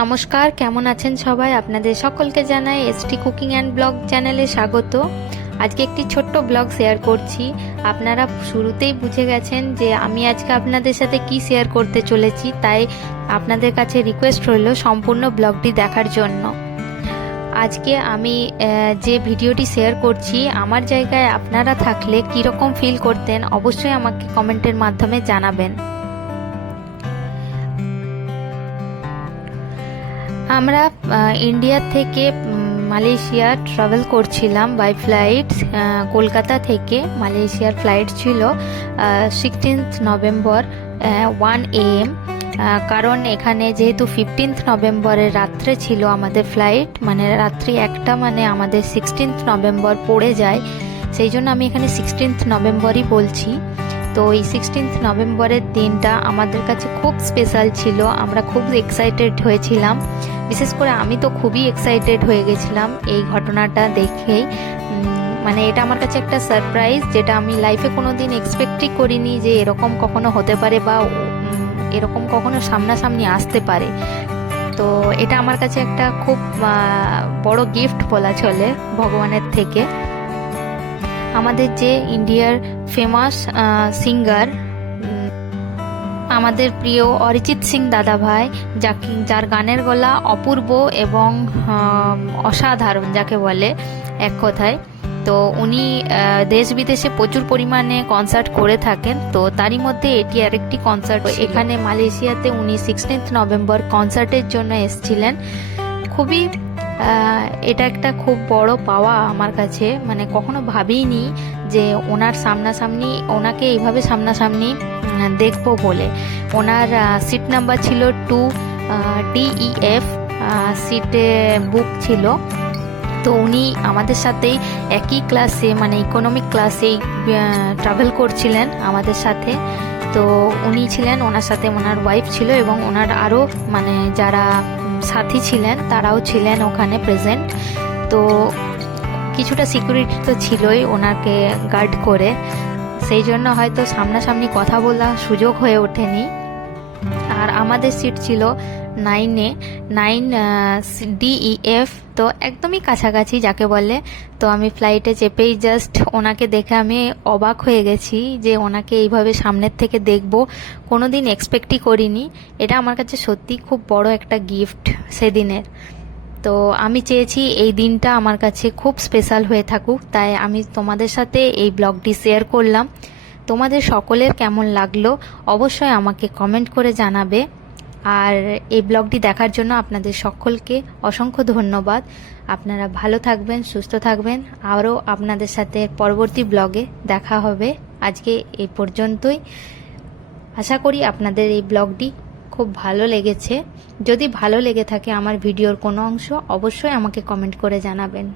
নমস্কার, কেমন আছেন সবাই? আপনাদের সকলকে জানাই এসটি কুকিং অ্যান্ড ব্লগ চ্যানেলে স্বাগত। আজকে একটি ছোট্ট ব্লগ শেয়ার করছি। আপনারা শুরুতেই বুঝে গেছেন যে আমি আজকে আপনাদের সাথে কি শেয়ার করতে চলেছি, তাই আপনাদের কাছে রিকোয়েস্ট রইল সম্পূর্ণ ব্লগটি দেখার জন্য। আজকে আমি যে ভিডিওটি শেয়ার করছি, আমার জায়গায় আপনারা থাকলে কীরকম ফিল করতেন, অবশ্যই আমাকে কমেন্টের মাধ্যমে জানাবেন। আমরা ইন্ডিয়া থেকে মালয়েশিয়া ট্রাভেল করছিলাম বাই ফ্লাইট কলকাতা থেকে। মালয়েশিয়ার ফ্লাইট ছিল সিক্সটিন্থ নভেম্বর ওয়ান এম কারণ এখানে যেহেতু ফিফটিন্থ নভেম্বরের রাত্রে ছিল আমাদের ফ্লাইট মানে রাত্রি একটা মানে আমাদের সিক্সটিন্থ নভেম্বর পড়ে যায়। সেই জন্য আমি এখানে সিক্সটিন্থ নভেম্বরই বলছি। তো এই সিক্সটিন্থ নভেম্বরের দিনটা আমাদের কাছে খুব স্পেশাল ছিল, আমরা খুব এক্সাইটেড হয়েছিলাম। বিশেষ করে আমি তো খুবই এক্সাইটেড হয়ে গেছিলাম এই ঘটনাটা দেখেই। মানে এটা আমার কাছে একটা সারপ্রাইজ যেটা আমি লাইফে কোনো দিন এক্সপেক্টই করিনি যে এরকম কখনো হতে পারে বা এরকম কখনো সামনাসামনি আসতে পারে। তো এটা আমার কাছে একটা খুব বড় গিফট বলা চলে ভগবানের থেকে। আমাদের যে ইন্ডিয়ার ফেমাস সিঙ্গার আমাদের প্রিয় অরিজিৎ সিং দাদাভাই যাকে যার গানের গলা অপূর্ব এবং অসাধারণ যাকে বলে এক কথায়। তো উনি দেশ বিদেশে প্রচুর পরিমাণে কনসার্ট করে থাকেন। তো তারই মধ্যে এটি আরেকটি কনসার্ট এখানে মালয়েশিয়াতে উনি সিক্সটিন্থ নভেম্বর কনসার্টের জন্য এসেছিলেন। খুবই এটা একটা খুব বড় পাওয়া আমার কাছে। মানে কখনো ভাবিনি যে ওনার সামনাসামনি ওনাকে এইভাবে সামনাসামনি দেখব বলে। ওনার সিট নাম্বার ছিল টু ডিইএফ সিটে বুক ছিল। তো উনি আমাদের সাথেই একই ক্লাসে মানে ইকোনমিক ক্লাসেই ট্রাভেল করছিলেন আমাদের সাথে। তো উনি ছিলেন, ওনার সাথে ওনার ওয়াইফ ছিল এবং ওনার আরও মানে যারা সাথী ছিলেন, তারাও ছিলেন ওখানে প্রেজেন্ট তো কিছুটা সিকিউরিটি তো ছিলই ওনাকে গার্ড করে। সেই জন্য হয়তো সামনাসামনি কথা বলা সুযোগ হয়ে ওঠেনি। আর আমাদের সিট ছিল নাইনে নাইন ডিইএফ তো একদমই কাছাকাছি যাকে বলে। তো আমি ফ্লাইটে চেপেই জাস্ট ওনাকে দেখে আমি অবাক হয়ে গেছি যে ওনাকে এইভাবে সামনের থেকে দেখব। কোনো দিন এক্সপেক্টই করিনি। এটা আমার কাছে সত্যি খুব বড় একটা গিফট সেদিনের। তো আমি চেয়েছি এই দিনটা আমার কাছে খুব স্পেশাল হয়ে থাকুক, তাই আমি তোমাদের সাথে এই ব্লগটি শেয়ার করলাম। তোমাদের সকলের কেমন লাগল অবশ্যই আমাকে কমেন্ট করে জানাবে। আর এই ব্লগটি দেখার জন্য আপনাদের সকলকে অসংখ্য ধন্যবাদ। আপনারা ভালো থাকবেন, সুস্থ থাকবেন। আরও আপনাদের সাথে পরবর্তী ব্লগে দেখা হবে। আজকে এই পর্যন্তই। আশা করি আপনাদের এই ব্লগটি খুব ভালো লেগেছে। যদি ভালো লেগে থাকে আমার ভিডিওর কোনো অংশ, অবশ্যই আমাকে কমেন্ট করে জানাবেন।